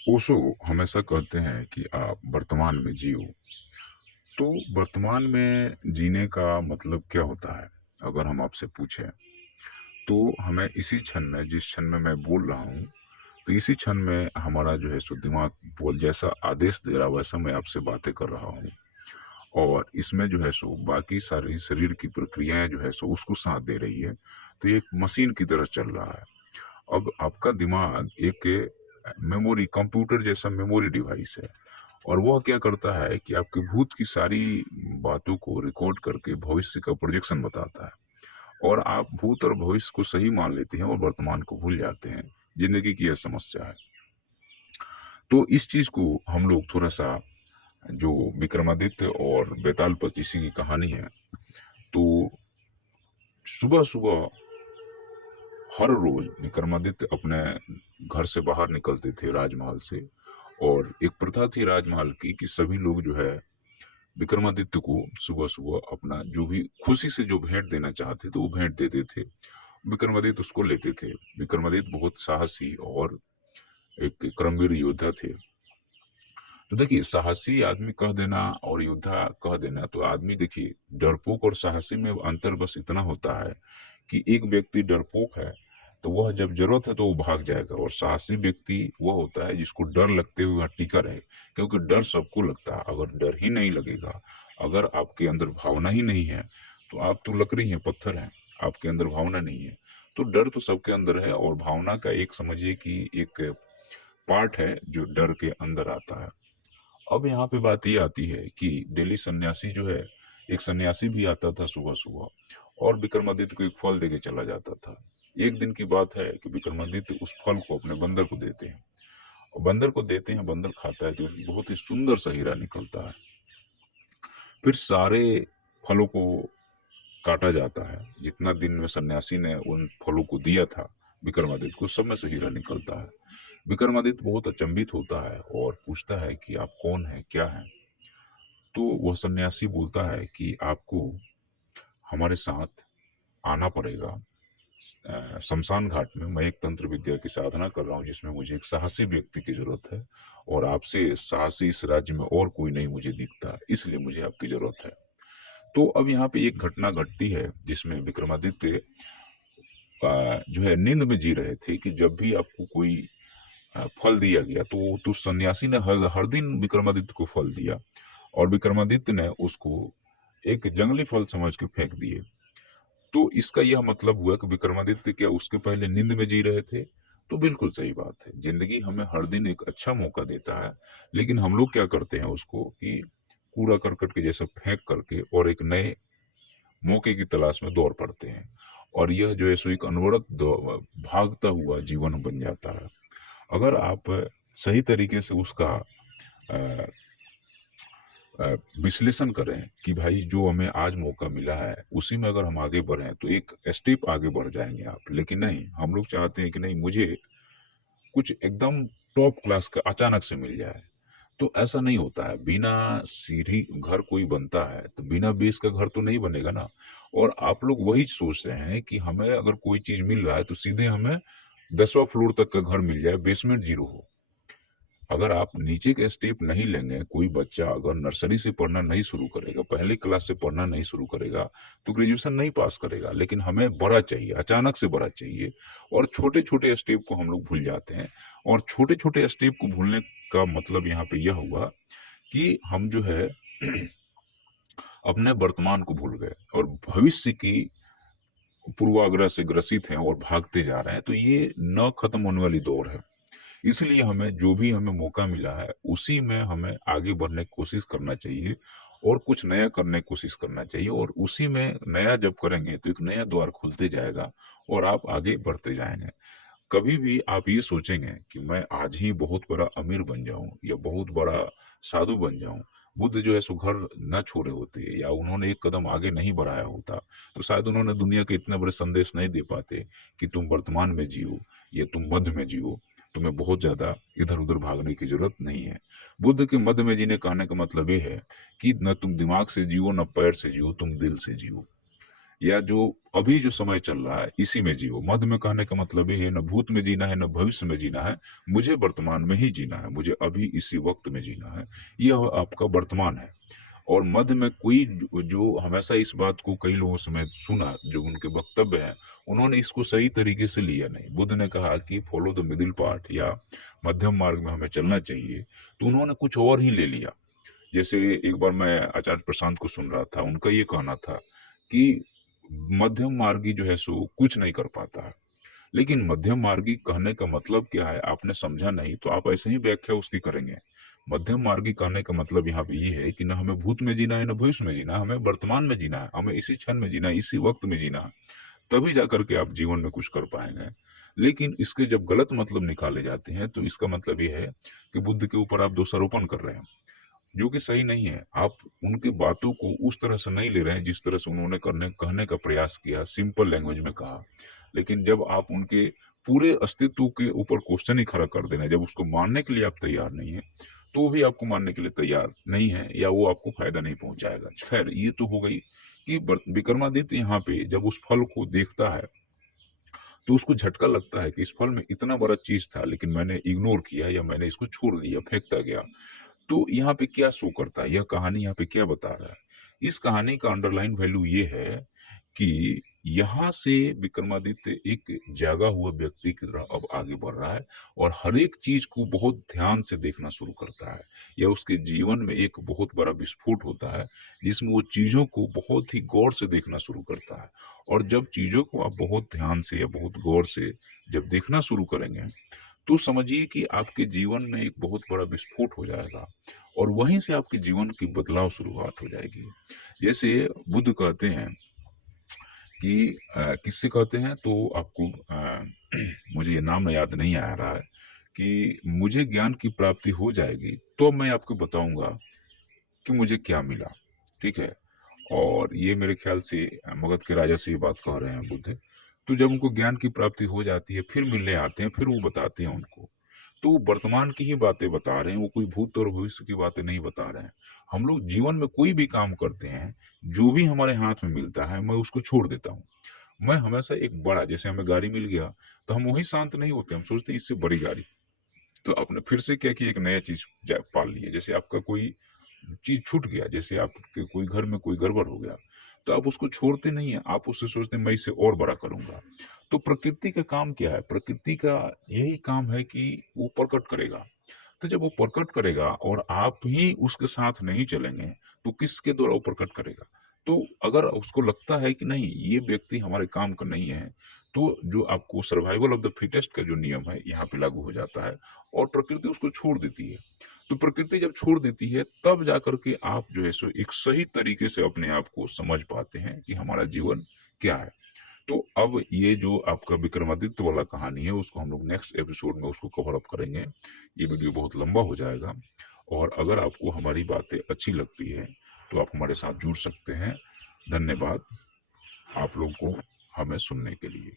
ओशो हमेशा कहते हैं कि आप वर्तमान में जियो। तो वर्तमान में जीने का मतलब क्या होता है? अगर हम आपसे पूछें, तो हमें इसी क्षण में, जिस क्षण में मैं बोल रहा हूँ, तो इसी क्षण में हमारा जो है सो दिमाग बोल जैसा आदेश दे रहा, वैसा मैं आपसे बातें कर रहा हूँ। और इसमें जो है सो बाकी सारी शरीर की प्रक्रियाएँ जो है सो उसको साथ दे रही है। तो ये एक मशीन की तरह चल रहा है। अब आपका दिमाग एक मेमोरी कंप्यूटर जैसा मेमोरी डिवाइस है, और वह क्या करता है कि आपके भूत की सारी बातों को रिकॉर्ड करके भविष्य का प्रोजेक्शन बताता है। और आप भूत और भविष्य को सही मान लेते हैं और वर्तमान को भूल जाते हैं। जिंदगी की यह समस्या है। तो इस चीज को हम लोग थोड़ा सा, जो विक्रमादित्य और बेताल पचीसी की कहानी है, तो सुबह सुबह हर रोज विक्रमादित्य अपने घर से बाहर निकलते थे, राजमहल से। और एक प्रथा थी राजमहल की कि सभी लोग जो है विक्रमादित्य को सुबह सुबह अपना जो भी खुशी से जो भेंट देना चाहते थे वो भेंट देते थे। विक्रमादित्य उसको लेते थे। विक्रमादित्य बहुत साहसी और एक कर्मवीर योद्धा थे। तो देखिए, साहसी आदमी कह देना और योद्धा कह देना, तो आदमी देखिए, डरपोक और साहसी में अंतर बस इतना होता है कि एक व्यक्ति डरपोक है तो वह जब जरूरत है तो वो भाग जाएगा, और साहसी व्यक्ति वह होता है जिसको डर लगते हुए वह टिका रहे। क्योंकि डर सबको लगता है। अगर डर ही नहीं लगेगा, अगर आपके अंदर भावना ही नहीं है, तो आप तो लकड़ी हैं, पत्थर हैं। आपके अंदर भावना नहीं है। तो डर तो सबके अंदर है, और भावना का एक समझिए कि एक पार्ट है जो डर के अंदर आता है। अब यहाँ पे बात ये आती है कि डेली सन्यासी जो है, एक सन्यासी भी आता था सुबह सुबह, और विक्रमादित्य को एक फल देके चला जाता था। एक दिन की बात है कि विक्रमादित्य उस फल को अपने बंदर को देते हैं, और बंदर को देते हैं, बंदर खाता है तो बहुत ही सुंदर सा हीरा निकलता है। फिर सारे फलों को काटा जाता है। जितना दिन में सन्यासी ने उन फलों को दिया था विक्रमादित्य को, सब में से हीरा निकलता है। विक्रमादित्य बहुत अचंभित होता है और पूछता है कि आप कौन है, क्या है। तो वह सन्यासी बोलता है कि आपको हमारे साथ आना पड़ेगा शमशान घाट में। मैं एक तंत्र विद्या की साधना कर रहा हूँ जिसमें मुझे एक साहसी व्यक्ति की जरूरत है, और आपसे साहसी इस राज्य में और कोई नहीं मुझे दिखता, इसलिए मुझे आपकी जरूरत है। तो अब यहाँ पे एक घटना घटती है जिसमें विक्रमादित्य जो है नींद में जी रहे थे कि जब भी आपको कोई फल दिया गया, तो सन्यासी ने हर दिन विक्रमादित्य को फल दिया, और विक्रमादित्य ने उसको एक जंगली फल समझ के फेंक दिए। तो इसका यह मतलब हुआ कि विक्रमादित्य क्या उसके पहले नींद में जी रहे थे? तो बिल्कुल सही बात है। जिंदगी हमें हर दिन एक अच्छा मौका देता है, लेकिन हम लोग क्या करते हैं उसको कि कूड़ा करकट के जैसा फेंक करके और एक नए मौके की तलाश में दौड़ पड़ते हैं। और यह जो है सो एक अनवरत भागता हुआ जीवन बन जाता है। अगर आप सही तरीके से उसका अ, विश्लेषण करें कि भाई जो हमें आज मौका मिला है उसी में अगर हम आगे बढ़ें तो एक स्टेप आगे बढ़ जाएंगे आप। लेकिन नहीं, हम लोग चाहते हैं कि नहीं, मुझे कुछ एकदम टॉप क्लास का अचानक से मिल जाए। तो ऐसा नहीं होता है। बिना सीढ़ी घर कोई बनता है तो बिना बेस का घर तो नहीं बनेगा ना। और आप लोग वही सोच रहे हैं कि हमें अगर कोई चीज मिल रहा है तो सीधे हमें 10वां फ्लोर तक का घर मिल जाए, बेसमेंट जीरो हो। अगर आप नीचे के स्टेप नहीं लेंगे, कोई बच्चा अगर नर्सरी से पढ़ना नहीं शुरू करेगा, पहली क्लास से पढ़ना नहीं शुरू करेगा, तो ग्रेजुएशन नहीं पास करेगा। लेकिन हमें बड़ा चाहिए, अचानक से बड़ा चाहिए, और छोटे छोटे स्टेप को हम लोग भूल जाते हैं। और छोटे छोटे स्टेप को भूलने का मतलब यहाँ पे यह हुआ कि हम जो है अपने वर्तमान को भूल गए और भविष्य की पूर्वाग्रह से ग्रसित हैं और भागते जा रहे हैं। तो ये न खत्म होने वाली दौड़ है। इसलिए हमें जो भी हमें मौका मिला है उसी में हमें आगे बढ़ने की कोशिश करना चाहिए, और कुछ नया करने की कोशिश करना चाहिए। और उसी में नया जब करेंगे तो एक नया द्वार खुलते जाएगा और आप आगे बढ़ते जाएंगे। कभी भी आप ये सोचेंगे कि मैं आज ही बहुत बड़ा अमीर बन जाऊं या बहुत बड़ा साधु बन जाऊं, बुद्ध जो है सो घर न छोड़े होते या उन्होंने एक कदम आगे नहीं बढ़ाया होता, तो शायद उन्होंने दुनिया के इतने बड़े संदेश नहीं दे पाते कि तुम वर्तमान में जियो या तुम मध्य में जियो। तुम्हें बहुत ज्यादा इधर उधर भागने की जरूरत नहीं है। बुद्ध के मध्य में जीने कहने का मतलब ये है कि न तुम दिमाग से जियो न पैर से जियो, तुम दिल से जियो। या जो अभी जो समय चल रहा है इसी में जियो। मध्य में कहने का मतलब ये है, न भूत में जीना है न भविष्य में जीना है, मुझे वर्तमान में ही जीना है, मुझे अभी इसी वक्त में जीना है। यह आपका वर्तमान है। और मध्य में कोई जो हमेशा इस बात को कई लोगों से मैं सुना, जो उनके वक्तव्य हैं, उन्होंने इसको सही तरीके से लिया नहीं। बुद्ध ने कहा कि फॉलो द मिडिल पार्ट, या मध्यम मार्ग में हमें चलना चाहिए, तो उन्होंने कुछ और ही ले लिया। जैसे एक बार मैं आचार्य प्रशांत को सुन रहा था, उनका ये कहना था कि मध्यम मार्गी जो है सो कुछ नहीं कर पाता है। लेकिन मध्यम मार्गी कहने का मतलब क्या है आपने समझा नहीं, तो आप ऐसे ही व्याख्या उसकी करेंगे। मध्यम मार्गी कहने का मतलब यहाँ पे ये है कि न हमें भूत में जीना है न भविष्य में जीना है, हमें वर्तमान में जीना है, हमें इसी क्षण में जीना है, इसी वक्त में जीना है। तभी जा करके आप जीवन में कुछ कर पाएंगे। लेकिन इसके जब गलत मतलब निकाले जाते हैं, तो इसका मतलब ये है कि बुद्ध के ऊपर आप दोषारोपण कर रहे हैं, जो कि सही नहीं है। आप उनकी बातों को उस तरह से नहीं ले रहे हैं जिस तरह से उन्होंने कहने का प्रयास किया, सिंपल लैंग्वेज में कहा। लेकिन जब आप उनके पूरे अस्तित्व के ऊपर क्वेश्चन ही खड़ा कर दे रहे हैं, जब उसको मानने के लिए आप तैयार नहीं है, तो वो भी आपको मानने के लिए तैयार नहीं है, या वो आपको फायदा नहीं पहुंचाएगा। खैर, ये तो हो गई कि विक्रमादित्य यहाँ पे जब उस फल को देखता है, तो उसको झटका लगता है कि इस फल में इतना बड़ा चीज था, लेकिन मैंने इग्नोर किया, या मैंने इसको छोड़ दिया, फेंकता गया। तो यहाँ पे क्या शो करता है, यह कहानी यहाँ पे क्या बता रहा है? इस कहानी का अंडरलाइन वैल्यू ये है कि यहाँ से विक्रमादित्य एक जागा हुआ व्यक्ति की तरह अब आगे बढ़ रहा है, और हर एक चीज को बहुत ध्यान से देखना शुरू करता है। या उसके जीवन में एक बहुत बड़ा विस्फोट होता है, जिसमें वो चीजों को बहुत ही गौर से देखना शुरू करता है। और जब चीजों को आप बहुत ध्यान से या बहुत गौर से जब देखना शुरू करेंगे, तो समझिए कि आपके जीवन में एक बहुत बड़ा विस्फोट हो जाएगा, और वहीं से आपके जीवन की बदलाव शुरुआत हो जाएगी। जैसे बुद्ध कहते हैं कि किससे कहते हैं, तो आपको मुझे ये नाम याद नहीं आ रहा है, कि मुझे ज्ञान की प्राप्ति हो जाएगी तो मैं आपको बताऊंगा कि मुझे क्या मिला। ठीक है। और ये मेरे ख्याल से मगध के राजा से ये बात कह रहे हैं बुद्ध। तो जब उनको ज्ञान की प्राप्ति हो जाती है, फिर मिलने आते हैं, फिर वो बताते हैं उनको। तो वो वर्तमान की ही बातें बता रहे हैं, वो कोई भूत और भविष्य की बातें नहीं बता रहे हैं। हम लोग जीवन में कोई भी काम करते हैं, जो भी हमारे हाथ में मिलता है, मैं उसको छोड़ देता हूँ। मैं हमेशा एक बड़ा, जैसे हमें गाड़ी मिल गया, तो हम वही शांत नहीं होते, हम सोचते हैं इससे बड़ी गाड़ी। तो आपने फिर से क्या किया, एक नया चीज पाल लिया। जैसे आपका कोई चीज छूट गया, जैसे आपके कोई घर में कोई गड़बड़ हो गया, तो आप उसको छोड़ते नहीं है, आप उससे सोचते हैं मैं इसे और बड़ा करूंगा। तो प्रकृति का काम क्या है? प्रकृति का यही काम है कि वो प्रकट करेगा। तो जब वो प्रकट करेगा और आप ही उसके साथ नहीं चलेंगे, तो किसके द्वारा वो प्रकट करेगा? तो अगर उसको लगता है कि नहीं, ये व्यक्ति हमारे काम का नहीं है, तो जो आपको सर्वाइवल ऑफ द फिटेस्ट का जो नियम है यहाँ पे लागू हो जाता है, और प्रकृति उसको छोड़ देती है। तो प्रकृति जब छोड़ देती है, तब जाकर के आप जो है सो एक सही तरीके से अपने आप को समझ पाते हैं कि हमारा जीवन क्या है। तो अब ये जो आपका विक्रमादित्य वाला कहानी है, उसको हम लोग नेक्स्ट एपिसोड में उसको कवर अप करेंगे। ये वीडियो बहुत लंबा हो जाएगा, और अगर आपको हमारी बातें अच्छी लगती है तो आप हमारे साथ जुड़ सकते हैं। धन्यवाद आप लोग को हमें सुनने के लिए।